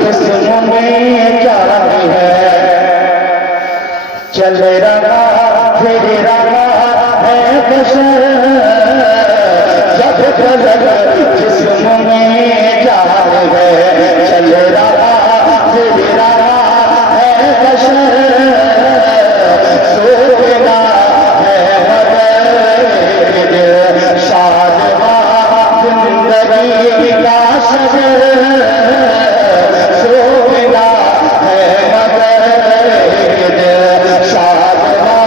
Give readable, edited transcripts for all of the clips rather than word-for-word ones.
जिस्म में जान है, चल रहा फिर रहा है बशर, जब जिस्म में जान है, चल रहा फिर रहा है बशर, सोना है मगर शादमा जिंदगी का शजर, सोना है मगर शादमा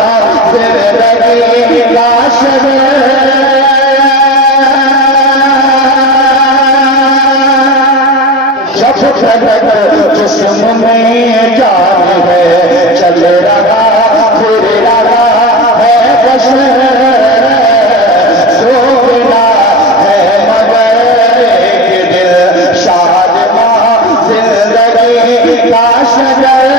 जिंदगी का शजर, जिस्म में जान है, चल रहा फिर रहा है बशर, सोना है मगर दिल शादमा जिंदगी का शजर,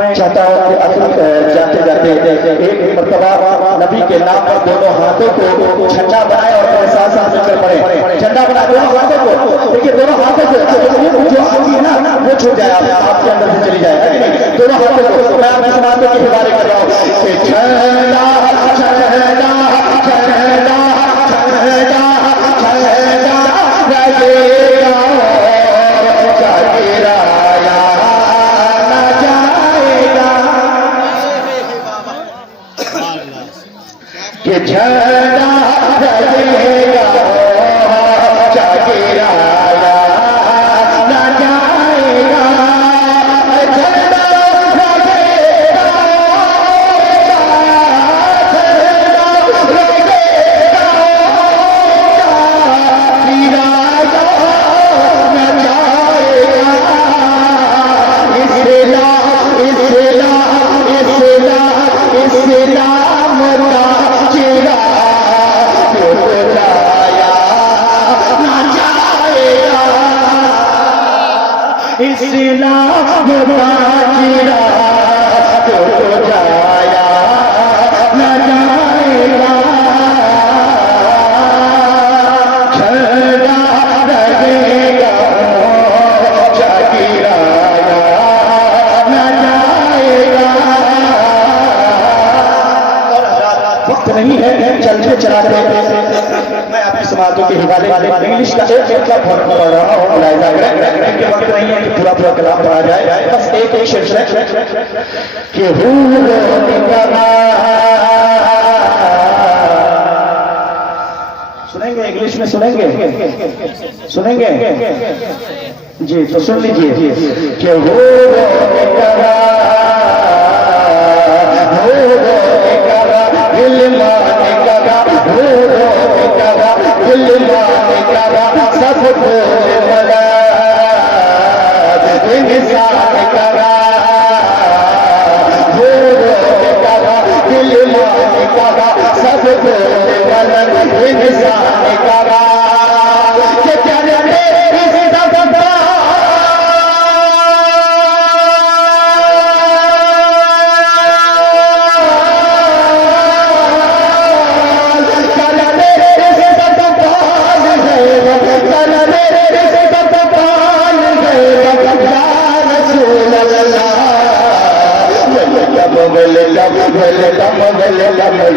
मैं चाहता हूँ कि असल जाते जाते एक मरतबा नबी के नाम पर दोनों हाथों को झंडा बनाए और मेरे साथ साथ मिलकर पड़े, झंडा बना दोनों हाथों को, देखिए दोनों हाथों को जो आती है ना वो छूट जाए, आपके अंदर से चली जाए, दोनों हाथों को। मैं आपकी समातों की हिफाजत कर रहा हूँ कि झंडा झंडा झंडा झंडा कि झंडा रहेगा गिराया न जाएगा, झंडा रहेगा इस्लाम बाजीरा तो जाया न जाएगा, झंडा रहेगा गिराया न जाएगा। वक्त नहीं है चलते चलाते, मैं आपकी समातों के हिफाजत इंग्लिश का एक फर्क पढ़ रहा हूँ, मुलाहिजा करें कि वक्त नहीं है कि पूरा पूरा कलाम पढ़ा जाए, बस एक एक शेर कि सुनेंगे, इंग्लिश में सुनेंगे जी, तो सुन लीजिए कि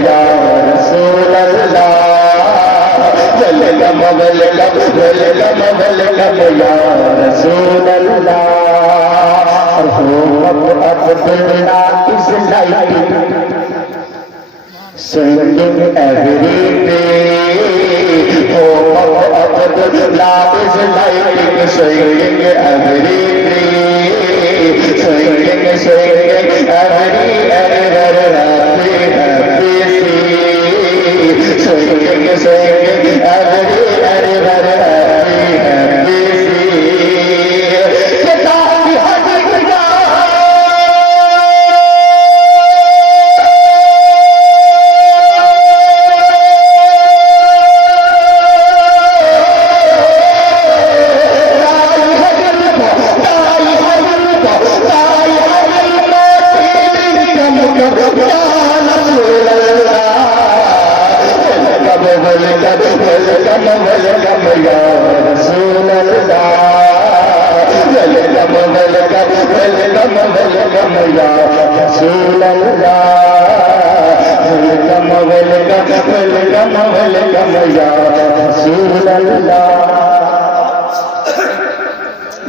या रसूल अल्लाह, वेलकम वेलकम वेलकम वेलकम या रसूल अल्लाह। Abdullah is lighting, singing every day. Oh, Abdullah is lighting, singing every day. Singing, singing every happy, happy sea. Singing, singing every happy, happy sea.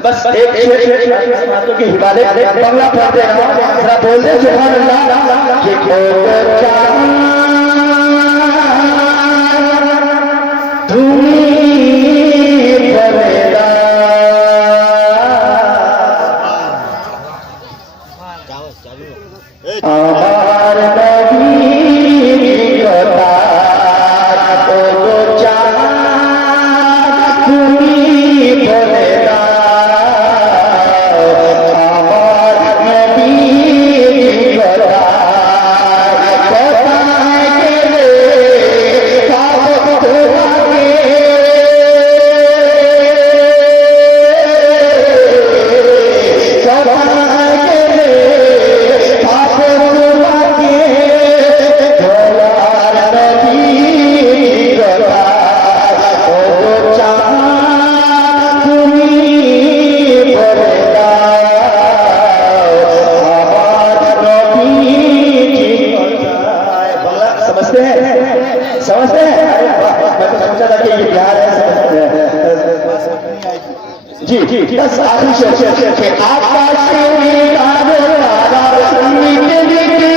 बस एक बातों की हिफाजत बंगला पढ़ते रहो, जरा बोल दे सुभान अल्लाह। कि আমার নবী কথা তো চাঁদ তুমি বলে দাও, আমার নবী কথা কোথায় গেলে পাবো তোমাকে, কোথায় গেলে পাবো তোমাকে, দোলার নবী কথা ও চাঁদ তুমি বলে দাও, আমার নবী কোথায়। बांग्ला समझते हैं, समझते हैं? मैं तो समझा था कि ये बिहार है, समझते हैं। जी जी बस आखिरी शेर के आकाश में तारे तारा मीठे मीठे